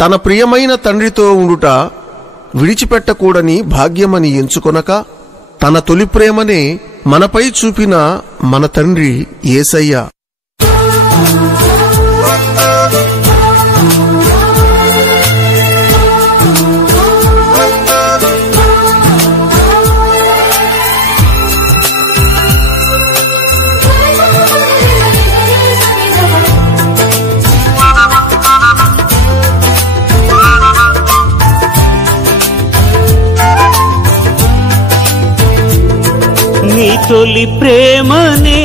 తన ప్రియమైన తండ్రితో ఉండుట విడిచిపెట్టకూడని భాగ్యమని ఎంచుకొనక తన తొలి ప్రేమనే మనపై చూపిన మన తండ్రి యేసయ్య. నీ తొలి ప్రేమనే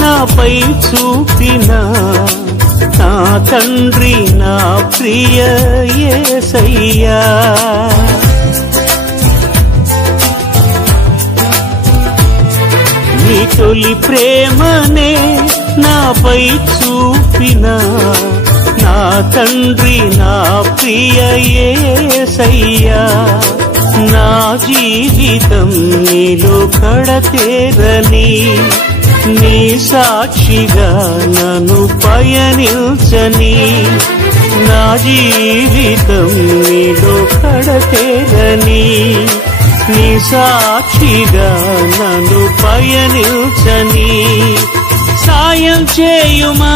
నాపై చూపిన నా తండ్రి నా ప్రియ యేసయ్యా. నీ తొలి ప్రేమనే నాపై చూపిన నా తండ్రి నా ప్రియ యేసయ్యా. నా జీవితం నీలో కడతేరని నీ సాక్షిగా నన్ను పయనించని. నా జీవితం నీలో కడతేరని నీ సాక్షిగా నన్ను పయనించని. సాయం చేయుమా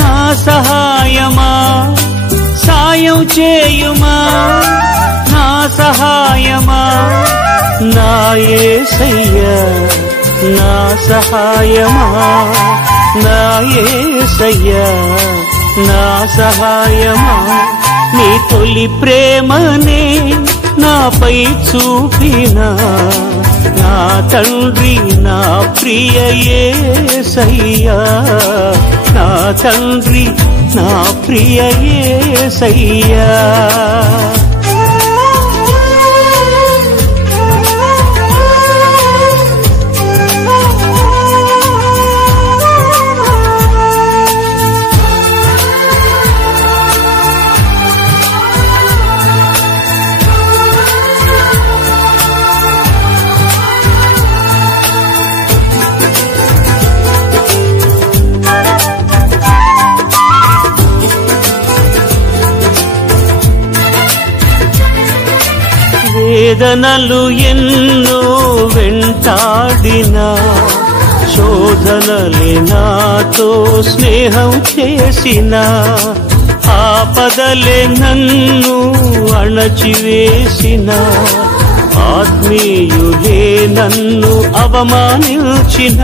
నా సహాయమా, సాయం చేయుమా నా సహాయమా. నా యేసయ్యా నా సహాయమా, నా యేసయ్యా నా సహాయమా. నీ తొలి ప్రేమనే నాపై చూపిన నా తండ్రి నా ప్రియ యేసయ్యా. నా తండ్రి నా ప్రియ యేసయ్యా. వేదనలు ఎన్నో వెంటాడినా, శోధనలే నాతో స్నేహం చేసిన, ఆపదలే నన్ను అణచివేసిన, ఆత్మీయులే నన్ను అవమానించిన,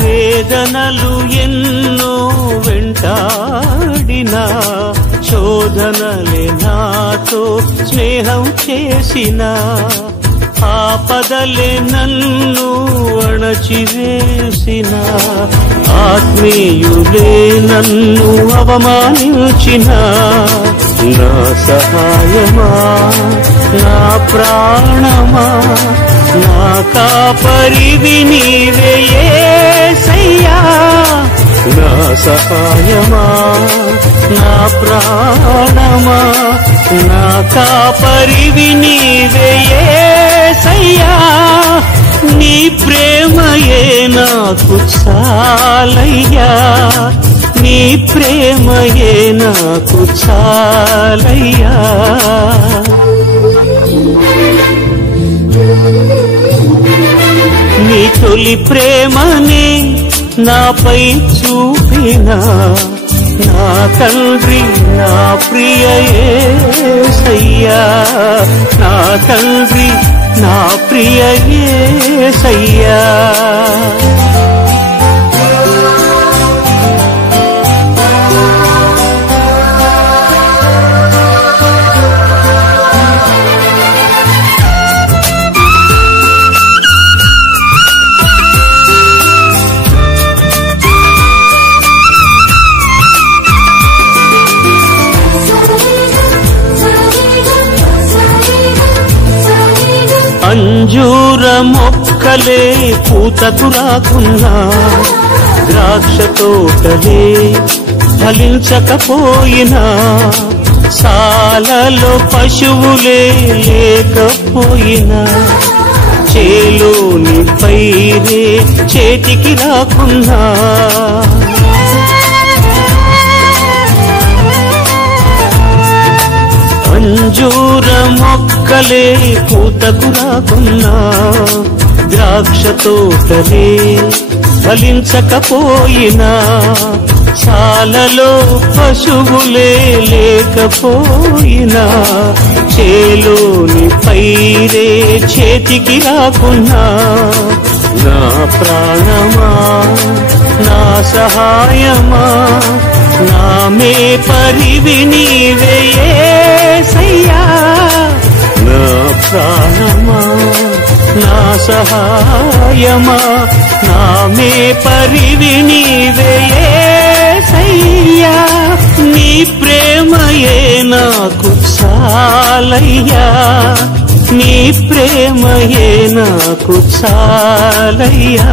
వేదనలు ఎన్నో వెంటాడినా, శోధనలే నాతో స్నేహం చేసిన, ఆపదలే నన్ను అణచివేసిన, ఆత్మీయులే నన్ను అవమానించిన, నా సహాయమా నా ప్రాణమా నా కాపరివి నీవే యేసయ్యా. నా సహాయమా నా ప్రాణమా నా కాపరివి నీవే యేసయ్యా. నీ ప్రేమయే నాకు చాలయ్యా, నీ ప్రేమయే నాకు చాలయ్యా. నీ తొలి ప్రేమనే నాపై చూపిన నా తండ్రి నా ప్రియ యేసయ్యా. నా తండ్రి నా ప్రియ యేసయ్యా. అంజూర మొక్కలే పూతకు రాకున్నా, ద్రాక్ష తోటలే ఫలించకపోయినా, సాలలో పశువులే లేకపోయినా, చేలోని పైరే చేతికి రాకున్నా అంజూర మొక్కలే పూతకు రాకున్నా ద్రాక్ష తోటలే ఫలించకపోయినా చాలలో పశువులే లేకపోయినా చేలోని పైరే చేతికి రాకున్నా నా ప్రాణమా నా సహాయమా నా మే పరివి నీవే యేసయ్యా నా ప్రాణమా నా సహాయమా నా మే పరివి నీవే యేసయ్యా నీ ప్రేమయే నాకు చాలయ్యా నీ ప్రేమయే నాకు చాలయ్యా